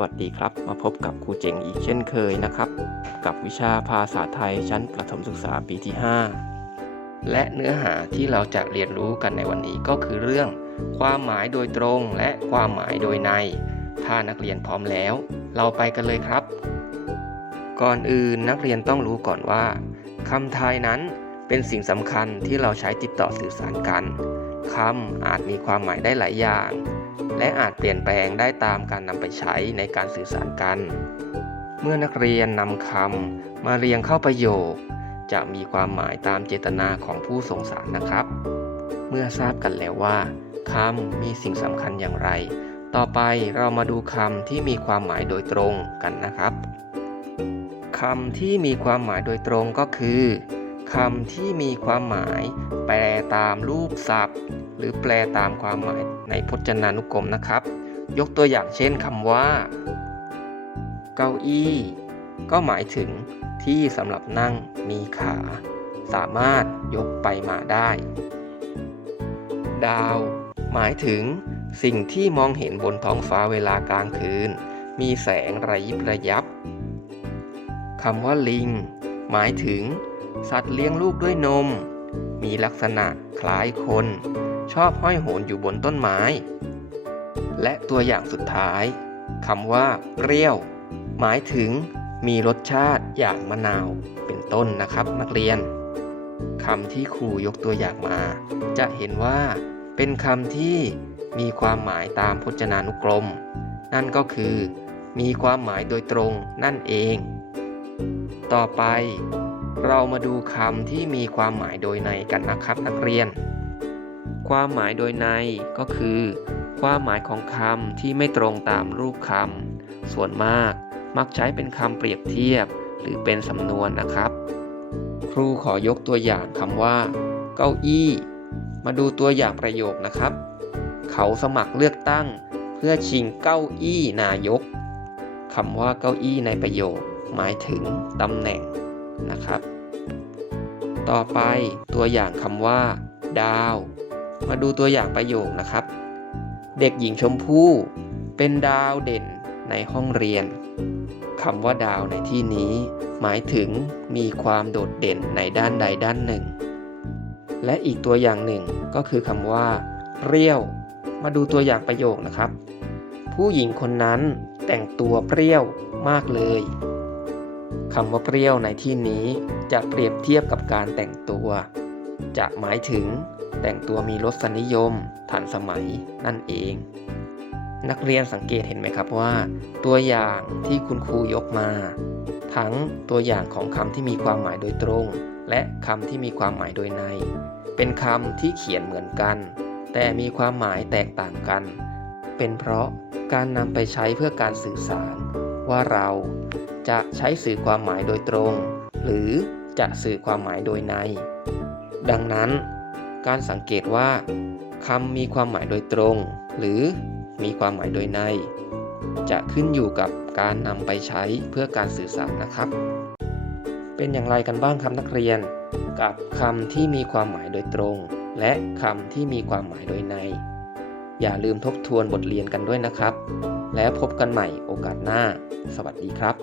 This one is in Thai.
วัสดีครับ มาพบกับครูเจ๋งอีกเช่นเคยนะครับ กับวิชาภาษาไทยชั้นประถมศึกษาปีที่ 5 และเนื้อหาที่เราจะเรียนรู้กันในวันนี้ก็คือเรื่อง ความหมายโดยตรงและความหมายโดยใน ถ้านักเรียนพร้อมแล้ว เราไปกันเลยครับ ก่อนอื่นนักเรียนต้องรู้ก่อนว่าคำไทยนั้นเป็นสิ่งสำคัญที่เราใช้ติดต่อสื่อสารกันคำอาจมีความหมายได้หลายอย่าง และอาจเปลี่ยนแปลงได้ตามการนำไปใช้ในการสื่อสารกัน เมื่อนักเรียนนำคำมาเรียงเข้าประโยค จะมีความหมายตามเจตนาของผู้ส่งสารนะครับ เมื่อทราบกันแล้วว่าคำมีสิ่งสำคัญอย่างไร ต่อไปเรามาดูคำที่มีความหมายโดยตรงกันนะครับคำที่มีความหมายโดยตรงก็คือ คำที่มีความหมาย แปลตามรูปศัพท์ หรือแปลตามความหมายในพจนานุกรมนะครับ ยกตัวอย่างเช่นคำว่า เก้าอี้ ก็หมายถึงที่สำหรับนั่งมีขา สามารถยกไปมาได้ ดาว หมายถึงสิ่งที่มองเห็นบนท้องฟ้าเวลากลางคืน มีแสงระยิบระยับคำว่าลิง หมายถึง สัตว์เลี้ยงลูกด้วยนม มีลักษณะคล้ายคน ชอบห้อยโหนอยู่บนต้นไม้ และตัวอย่างสุดท้ายคำว่าเปรี้ยว หมายถึงมีรสชาติอย่างมะนาวเป็นต้นนะครับนักเรียนคำที่ครูยกตัวอย่างมา จะเห็นว่า เป็นคำที่มีความหมายตามพจนานุกรม นั่นก็คือ มีความหมายโดยตรงนั่นเอง ต่อไป เรามาดูคำที่มีความหมายโดยในกันนะครับนักเรียน ความหมายโดยในก็คือ ความหมายของคำที่ไม่ตรงตามรูปคำส่วนมากมักใช้เป็นคำเปรียบเทียบ หรือเป็นสำนวนนะครับ ครูขอยกตัวอย่างคำว่า เก้าอี้ มาดูตัวอย่างประโยคนะครับ เขาสมัครเลือกตั้ง เพื่อชิงเก้าอี้นายกคำว่าเก้าอี้ในประโยค หมายถึงตำแหน่ง นะครับ ต่อไปตัวอย่างคำว่า ดาว มาดูตัวอย่างประโยคนะครับ เด็กหญิงชมพู่เป็นดาวเด่นในห้องเรียนคำว่าดาวในที่นี้ หมายถึงมีความโดดเด่นในด้านใดด้านหนึ่ง และอีกตัวอย่างหนึ่งก็คือคำว่า เปรี้ยว มาดูตัวอย่างประโยคนะครับ ผู้หญิงคนนั้นแต่งตัวเปรี้ยวมากเลย คำว่าเปรี้ยวในที่นี้จะเปรียบเทียบกับการแต่งตัว จะหมายถึงแต่งตัวมีรสนิยม ทันสมัยนั่นเอง นักเรียนสังเกตเห็นไหมครับว่า ตัวอย่างที่คุณครูยกมา ทั้งตัวอย่างของคำที่มีความหมายโดยตรง และคำที่มีความหมายโดยใน เป็นคำที่เขียนเหมือนกัน แต่มีความหมายแตกต่างกัน เป็นเพราะการนำไปใช้เพื่อการสื่อสารว่าเรา จะใช้สื่อความหมายโดยตรง หรือจะสื่อความหมายโดยใน ดังนั้น การสังเกตว่าคำมีความหมายโดยตรง หรือมีความหมายโดยใน จะขึ้นอยู่กับการนำไปใช้เพื่อการสื่อสารนะครับ เป็นอย่างไรกันบ้างครับนักเรียน กับคำที่มีความหมายโดยตรง และคำที่มีความหมายโดยใน อย่าลืมทบทวนบทเรียนกันด้วยนะครับ แล้วพบกันใหม่โอกาสหน้า สวัสดีครับ